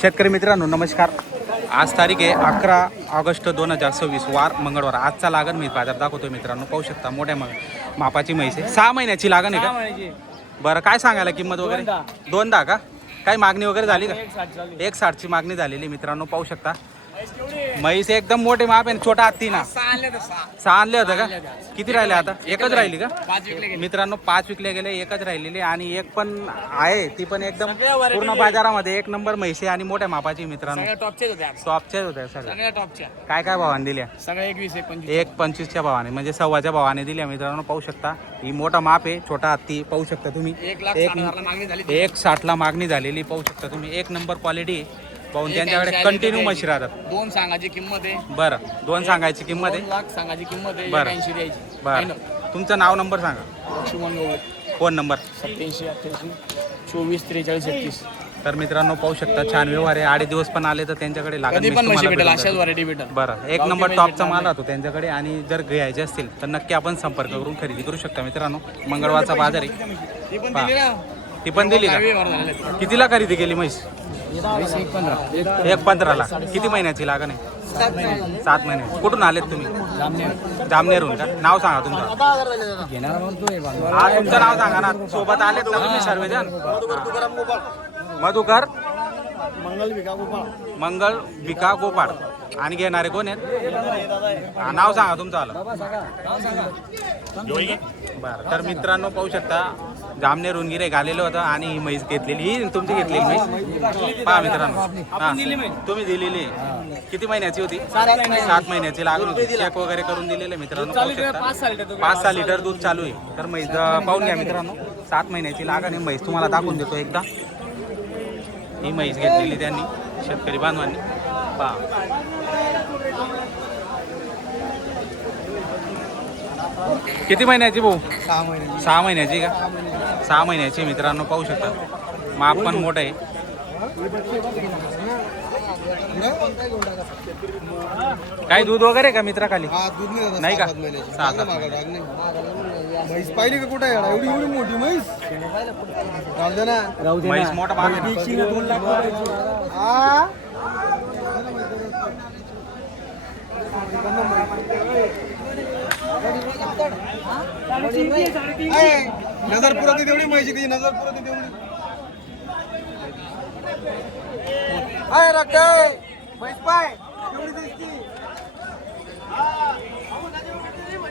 शेतकरी मित्रांनो नमस्कार. आज तारीख आहे 11 ऑगस्ट 2026 वार मंगळवार. आजचा लागण मी बाजार दाखवतोय मित्रांनो. पाहू शकता मोठ्या मापाची म्हैस आहे. 6 महिन्याची लागण आहे का? बरं काय सांगायला किंमत वगैरे? 2 का? काही मागणी वगैरे झाली का? 1.60 ची मागणी झालेली मित्रांनो. पाहू शकता म्हैस एकदम मोठे माप आहे. छोटा हत्ती ना 6 आणले होते का? किती राहिले आता? एकच राहिली का मित्रांनो? 5 विकले गेले, एकच राहिलेली आणि एक पण आहे ती पण एकदम पूर्ण बाजारामध्ये एक नंबर म्हैस आहे आणि मोठ्या मापाची मित्रांनो. टॉपच्या होत्या सगळ्या. काय काय भावाने दिल्या? सगळ्या 1.25च्या भावाने म्हणजे 1.25च्या भावाने दिल्या मित्रांनो. पाहू शकता ही मोठा माप आहे, छोटा हत्ती. पाहू शकता तुम्ही 1.60ला मागणी झालेली. पाहू शकता तुम्ही एक नंबर क्वालिटी पाहून त्यांच्याकडे कंटिन्यू म्हशी राहतात. 2 सांगायची किंमत आहे. बरं 2 सांगायची किंमत आहे. 2 लाख सांगायची किंमत आहे. बरं. 80 द्यायची. बरं तुमचं नाव नंबर सांगा. Phone number 87 88 24 43 31. तर मित्रांनो पाहू शकता छान व्यवहार आहे. 8 दिवस पण आले तर त्यांच्याकडे लागेल. कधी पण म्हशी भेटेल, अशाच व्हरायटी भेटेल. बरं एक नंबर टॉपचा माल राहतो त्यांच्याकडे आणि जर घ्यायचे असतील तर नक्की आपण संपर्क करून खरेदी करू शकता मित्रांनो. मंगळवारचा बाजार आहे. ती पण दिली ना. ती पण दिली का? कितीला खरेदी केली म्हैस? 1.15ला. किती महिन्याची लागण आहे? 7 महिने. कुठून आलेत तुम्ही? जामनेरहून का? नाव सांगा तुमचं. हा तुमचं नाव सांगा ना. सोबत आलेत ना तुम्ही सर्वजण? मधुकर मंगल भिका गोपाळ. आणि घेणारे कोण आहेत? नाव सांगा तुमचं. आलं बरं. तर मित्रांनो पाहू शकता जामनेरहून गिऱ्हाईक आलेलं होतं आणि ही म्हैस घेतलेली. ही तुमची घेतलेली म्हैस पहा मित्रांनो. तुम्ही दिलेली. किती महिन्याची होती? 7 महिन्याची लागून होती. चेक वगैरे करून दिलेले मित्रांनो. पाहू शकता 5-6 लिटर दूध चालू आहे. तर म्हैस पाहून घ्या मित्रांनो. 7 महिन्याची लागण आहे म्हैस. तुम्हाला दाखवून देतो एकदा. ही म्हैस घेतलेली त्यांनी शेतकरी बांधवांनी. पहा किती महिन्याची भाऊ? 6 महिन्याची का? 6 महिन्याची मित्रांनो. पाहू शकता माप पण मोठं आहे. काही दूध वगैरे का मित्रा खाली? नाही का? म्हैस पाहिली का? कुठे एवढी एवढी मोठी म्हैस? म्हैस मोठा माप आहे. नजर पुरत तेवढी म्हैशी ती. नजर पुरत तेवढी.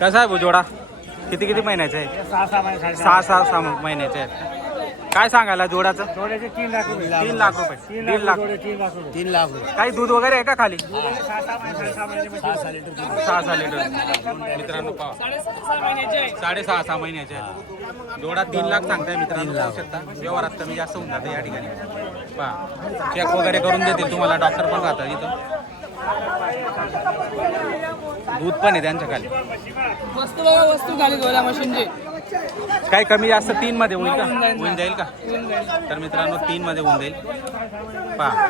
कसा आहे भाऊ जोडा? किती किती महिन्याचे आहे? 6 महिन्याचे आहेत. काय सांगायला जोडाचं? 3 लाख रुपये. 3 लाख रुपये. 1.5 लाख. 3 लाख. काही दूध वगैरे आहे का खाली? 6 लिटर. 6 लिटर मित्रांनो. पहा 6.5 महिन्याचे आहेत. जोडा 3 लाख सांगताय मित्रांनो. पाहू शकता व्यवहारात कमी जास्त होऊन जातं या ठिकाणी. पहा चेक वगैरे करून देतील तुम्हाला. डॉक्टर पण राहतात इथं. दूध पण आहे त्यांच्या खाली. वस्तू खाली धुवायला मशीनचे. काही कमी जास्त 3 मध्ये होईल का? होऊन जाईल का? तर मित्रांनो 3 मध्ये होऊन जाईल. पहा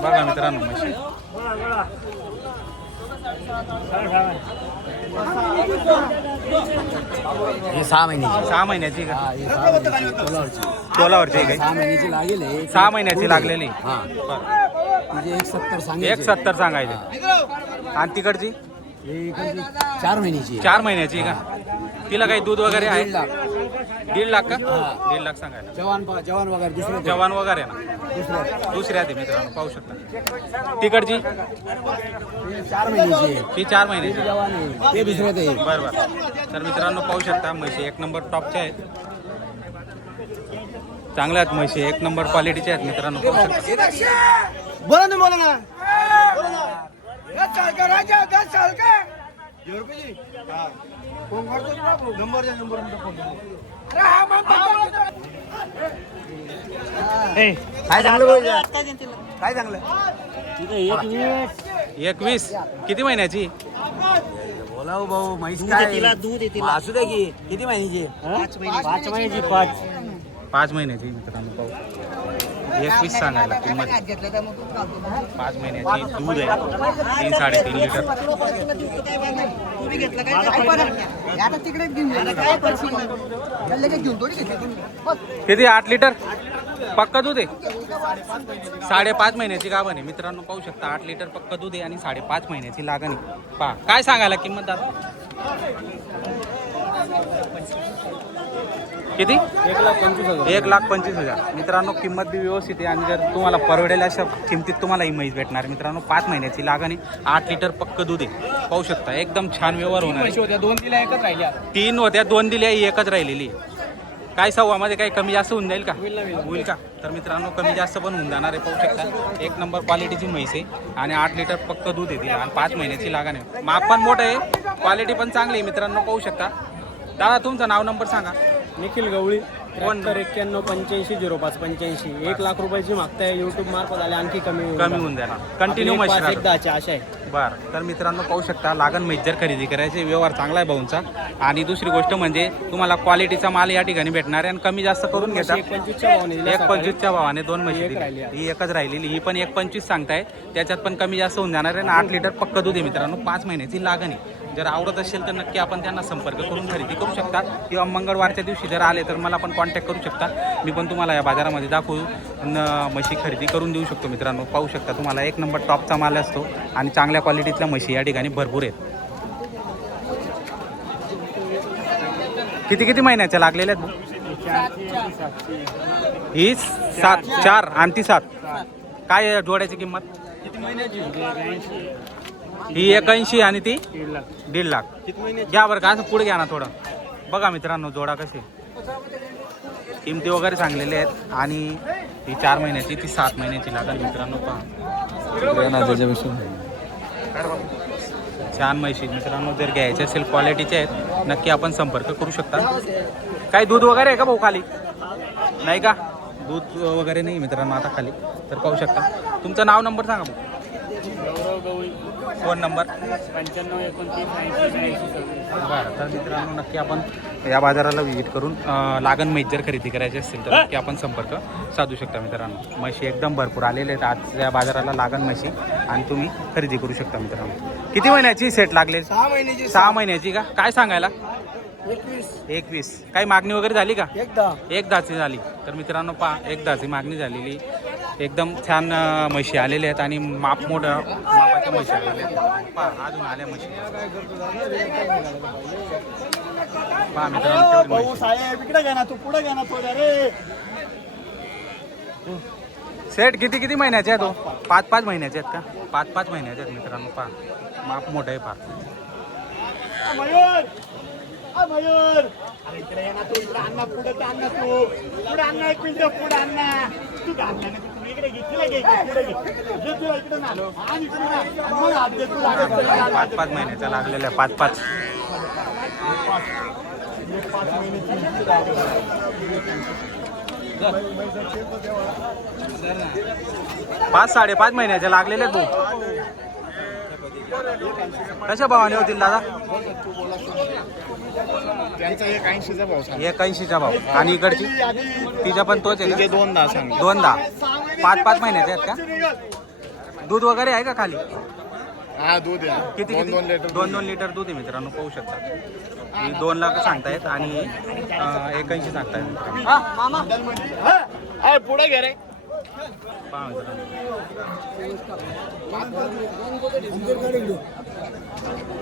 बघा मित्रांनो म्हशी. हे 6 महिन्याची. 6 महिन्याची का? तोलावरची आहे 6 महिन्याची लागेल. 6 महिन्याची लागलेली. तुझे 170 सांगितले. 1.70 सांगायचे. आणि तिकडची 4 महिन्याची. 4 महिन्याची का? तिला काही दूध वगैरे आहे? 1.5 लाख का? 1.5 लाख सांगायला. जवान वगैरे दुसरे जवान वगैरे ना दुसऱ्या ते मित्रांनो. पाहू शकता तिकडची 4 महिन्याची. ती 4 महिन्याची. जवान आहे ते दुसरे ते. बरं बरं. तर मित्रांनो पाहू शकता म्हशी एक नंबर टॉपच्या आहेत. चांगल्या आहेत म्हशी. एक नंबर क्वालिटीच्या आहेत मित्रांनो. पाहू शकता. बोला ना बोला ना. काय चांगलं? काय चांगलं? 21. किती महिन्याची? बोला भाऊ म्हैस काय असू दे की. किती महिन्याची? 5 महिन्याची. 5 महिन्याची मित्रांनो. पाहू 21 सांगायला किंमत. 5 महिन्याची दूध आहे, 3-3.5 लिटर. किती? 8 लिटर पक्का दूध आहे. 5.5 महिन्याची गाभण आहे मित्रांनो, पाहू शकता. 8 लिटर पक्का दूध आहे आणि 5.5 महिन्याची लागण आहे. पहा काय सांगायला किंमत दादा? किती? 1,25,000 मित्रांनो. किंमत बी व्यवस्थित आहे आणि जर तुम्हाला परवडेल अशा किमतीत तुम्हाला ही म्हैस भेटणार मित्रांनो. 5 महिन्याची लागण आहे, 8 लिटर पक्क दूध आहे. पाहू शकता एकदम छान व्यवहार होणार. 2 दिल्या एकच राहिल्या. 3 होत्या, 2 दिल्या, ही एकच राहिलेली. काय सव्वामध्ये काही कमी जास्त होऊन जाईल का? होईल का? तर मित्रांनो कमी जास्त पण होऊन जाणार आहे. पाहू शकता एक नंबर क्वालिटीची म्हैस आहे आणि 8 लिटर पक्क दूध आहे तिला आणि 5 महिन्याची लागण आहे. माप पण मोठं आहे, क्वालिटी पण चांगली आहे मित्रांनो. पाहू शकता. दादा तुमचं नाव नंबर सांगा. निखिल गवळी, फोन 91-85-05-85. 1,00,000 रुपयाची मागताय. युट्यूब मार्फत आले आणखी कमी होऊन जाणार. कंटिन्यू म्हैस राहणार. एकदाची आशा आहे. बरं, तर मित्रांनो पाहू शकता लागण म्हैस जर खरेदी करायचे व्यवहार चांगला आहे भाऊंचा. आणि दुसरी गोष्ट म्हणजे तुम्हाला क्वालिटीचा माल या ठिकाणी भेटणार आहे आणि कमी जास्त करून घेता. 1,25,000 भावाने 2 म्हशी दिली. ही एकच राहिलेली, ही पण 1,25,000 सांगताय. त्याच्यात पण कमी जास्त होऊन जाणार आहे आणि 8 लिटर पक्क दूध आहे मित्रांनो. 5 महिन्याची लागण आहे. जर आवडत असेल तर नक्की आपण त्यांना संपर्क करून खरेदी करू शकता किंवा मंगळवारच्या दिवशी जर आले तर मला पण कॉन्टॅक्ट करू शकता. मी पण तुम्हाला या बाजारामध्ये दाखवू म्हशी खरेदी करून देऊ शकतो मित्रांनो. पाहू शकता तुम्हाला एक नंबर टॉपचा माल असतो आणि चांगल्या क्वालिटीतल्या म्हशी या ठिकाणी भरपूर आहेत. किती महिन्याच्या लागलेल्या आहेत? ही 4 आणि ती 7. काय जोड्याची किंमत? ही 81 आणि ती 1.5 लाख. घ्या बरं का, असं पुढे घ्या ना थोडं. बघा मित्रांनो जोडा कसे किमती वगैरे सांगलेले आहेत आणि ही 4 महिन्याची, ती 7 महिन्याची लागेल मित्रांनो. पहा छान म्हशी मित्रांनो. जर घ्यायचे असेल क्वालिटीचे आहेत नक्की आपण संपर्क करू शकता. काही दूध वगैरे आहे का भाऊ खाली? नाही का, दूध वगैरे नाही मित्रांनो आता खाली. तर पाहू शकता. तुमचं नाव नंबर सांगा भाऊ. Phone number 95-29-80-80. बरं, तर मित्रांनो नक्की आपण या बाजाराला व्हिजिट करून लागण म्हैस जर खरेदी करायची असेल तर नक्की आपण संपर्क साधू शकता मित्रांनो. म्हशी एकदम भरपूर आलेले आहेत आज या बाजाराला लागण म्हशी आणि तुम्ही खरेदी करू शकता मित्रांनो. किती महिन्याची सेट लागले? 6 महिन्याची. 6 महिन्याची का? काय सांगायला? 21. काही मागणी वगैरे झाली का? एकदाची झाली. तर मित्रांनो पहा एकदाची मागणी झालेली. एकदम छान म्हशी आलेल्या आहेत आणि मापाच्या म्हशी आलेल्या आहेत. पहा अजून आल्या म्हशी. पहा मित्रांनो सेट किती महिन्याचे आहेत? 5 महिन्याचे आहेत का? 5 महिन्याचे आहेत मित्रांनो. पहा माप मोठं आहे. पहा मयूर, अरे इकडे ये ना तू. इकडे अन्ना पुढे अन्ना तू. पुढे अन्ना 1 मिनिट पुढे अन्ना. तू अन्ना तू इकडे घे. तिला घे. इकडे घे. तुला इकडे ना. आणि इकडे ना. मग हात दे तुला. 5 महिन्याचा लागलेला आहे. 5 महिन्याची. 5-5.5 महिन्याच्या लागलेले आहेत भाऊ. कशा भावाने होतील दादा? त्यांचा 81चा भाव सांग. 81चा भाव. आणि इकडची तिच्या पण तोच आहे का? 2 सांग. 2 5 महिन्याचे आहेत का? दूध वगैरे आहे का खाली? हा दूध आहे. किती 2 लिटर. 2 लिटर दूध आहे मित्रांनो. पाहू शकता. ही 2 लाख सांगतायत आणि 81 सांगतायत. पुढे घे रे. पहा मित्रांनो.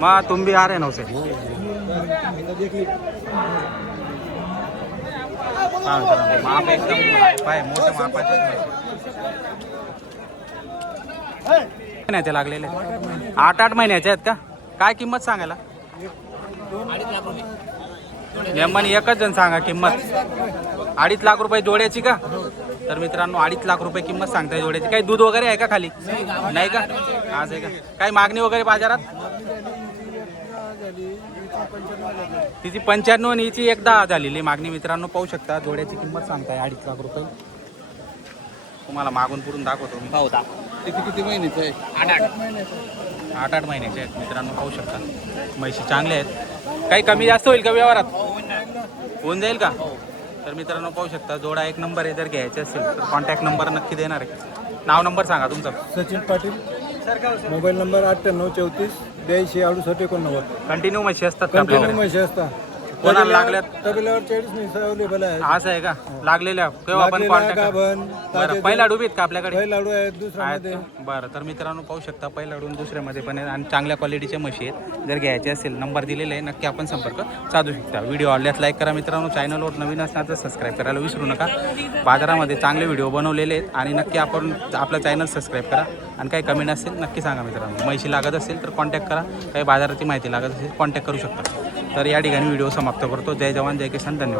मग तुम भी आ रहे ना उसे? पहा मित्रांनो माप एकदम पाय मोठ्या मापाचे महिन्याचे लागलेले. 8 महिन्याचे आहेत का? काय किंमत सांगायला? नेमन एकच जण सांगा किंमत. 2.5 लाख रुपये जोड्याची का? तर मित्रांनो 2.5 लाख रुपये किंमत सांगताय जोड्याची. काही दूध वगैरे आहे का खाली? नाही का? आज आहे का? काही मागणी वगैरे बाजारात? तिची 95 आणि हिची 1 झालेली मागणी मित्रांनो. पाहू शकता जोड्याची किंमत सांगताय 2.5 लाख रुपये. तुम्हाला मागून पुढून दाखवतो मी. किती महिन्याचं आहे? 8 महिन्याचे आहेत मित्रांनो. पाहू शकता म्हशी चांगल्या आहेत. काही कमी जास्त होईल का व्यवहारात? होऊन जाईल का? तर मित्रांनो पाहू शकता जोडा एक नंबर आहे. जर घ्यायचे असेल तर कॉन्टॅक्ट नंबर नक्की देणार आहे. नाव नंबर सांगा तुमचा. Sachin Patil, mobile number 9834 82 68 89. Continue म्हशी असतात का कंटिन्यू आपल्याकडे? म्हशी असतात. कोणाला लागल्यात तबेल्यावर 40 म्हशी अवेलेबल आहेत. असं आहे का? लागलेल्या केव्हा आपण लागलेल्या कॉन्टॅक्ट. गाभण, बरं पहिला डुबीत का आपल्याकडे? काही लाडू आहेत आहेत दुसऱ्यामध्ये. का? बरं तर मित्रांनो पाहू शकता पहिला डून दुसऱ्यामध्ये पण आहे आणि चांगल्या क्वालिटीच्या म्हशी आहेत. जर घ्यायचे असेल नंबर दिलेले आहे, नक्की आपण संपर्क साधू शकता. व्हिडिओ आवडल्यास लाईक करा मित्रांनो. चॅनलवर नवीन असणार तर सबस्क्राईब करायला विसरू नका. बाजारामध्ये चांगले व्हिडिओ बनवलेले आहेत आणि नक्की आपण आपलं चॅनल सबस्क्राईब करा. आणि काही कमेंट असेल नक्की सांगा मित्रांनो. म्हशी लागत असेल तर कॉन्टॅक्ट करा. काही बाजाराची माहिती लागत असेल कॉन्टॅक्ट करू शकता. तर या ठिकाणी व्हिडिओ समाप्त करतो. जय जवान जय किसान. धन्यवाद.